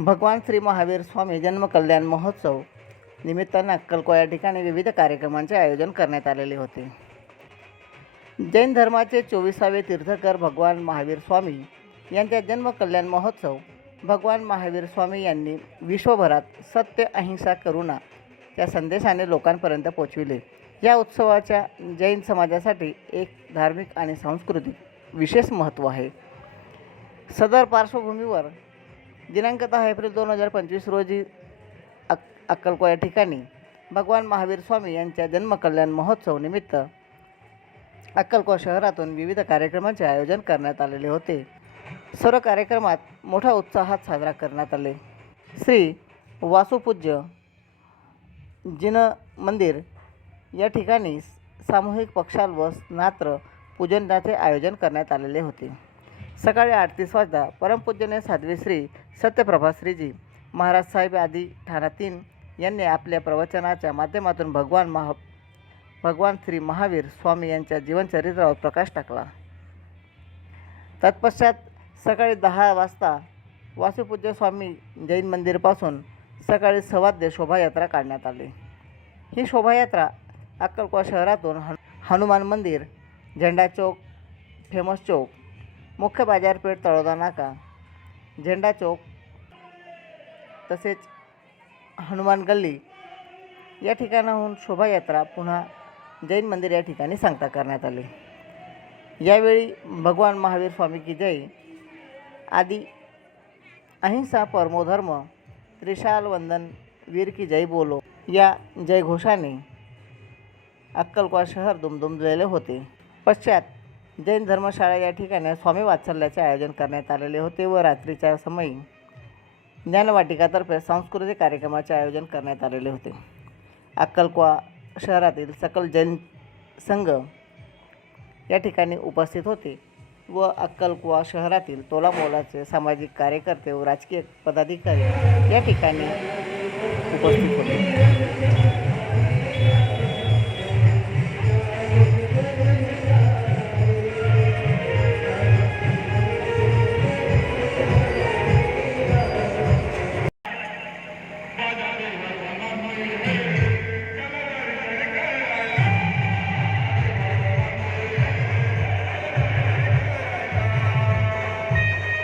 भगवान श्री महावीर स्वामी जन्मकल्याण महोत्सव निमित्तानं अक्कलको या ठिकाणी विविध कार्यक्रमांचे आयोजन करण्यात आलेले होते. जैन धर्माचे चोवीसावे तीर्थकर भगवान महावीर स्वामी यांच्या जन्मकल्याण महोत्सव भगवान महावीर स्वामी यांनी विश्वभरात सत्य अहिंसा करुणा या संदेशाने लोकांपर्यंत पोचविले. या उत्सवाच्या जैन समाजासाठी एक धार्मिक आणि सांस्कृतिक विशेष महत्त्व आहे. सदर पार्श्वभूमीवर दिनांक दहा एप्रिल दोन हजार पंचवीस रोजी अक अक्कलकोट या ठिकाणी भगवान महावीर स्वामी यांच्या जन्मकल्याण महोत्सव निमित्त अक्कलकोट शहरातून विविध कार्यक्रमांचे आयोजन करण्यात आलेले होते. सर्व कार्यक्रमात मोठ्या उत्साहात साजरा करण्यात आले. श्री वासुपूज्य जिन मंदिर या ठिकाणी सामूहिक पक्षाल व नात्र पूजनाचे आयोजन करण्यात आलेले होते. सकाळी आठ तीस वाजता परमपूज्यने साध्वी श्री सत्यप्रभा श्रीजी महाराज साहेब आदी ठाणा तीन यांनी आपल्या प्रवचनाच्या माध्यमातून भगवान महा भगवान श्री महावीर स्वामी यांच्या जीवनचरित्रावर प्रकाश टाकला. तत्पश्चात सकाळी दहा वाजता वासुपूज्य स्वामी जैन मंदिरपासून सकाळी सवाद्य शोभायात्रा काढण्यात आली. ही शोभायात्रा अक्कलकोवा शहरातून हन हनुमान मंदिर झेंडा चौक फेमस चौक मुख्य बाजारपेठ तळोदा नाका. झेंडा चौक तसेच हनुमान गल्ली या ठिकाणाहून शोभायात्रा पुन्हा जैन मंदिर या ठिकाणी सांगता करण्यात आली. यावेळी भगवान महावीर स्वामी की जय आदी अहिंसा परमोधर्म त्रिशाल वंदन वीर की जय बोलो या जयघोषाने अक्कलकोवा शहर दुमदुमलेले होते. पश्चात जैन धर्मशाळा या ठिकाणी स्वामी वात्सल्याचे आयोजन करण्यात आलेले होते व रात्रीच्या समयी ज्ञानवाटिकातर्फे सांस्कृतिक कार्यक्रमाचे आयोजन करण्यात आलेले होते. अक्कलकुवा शहरातील सकल जैन संघ या ठिकाणी उपस्थित होते व अक्कलकुवा शहरातील तोलामोलाचे सामाजिक कार्यकर्ते व राजकीय पदाधिकारी या ठिकाणी उपस्थित होते.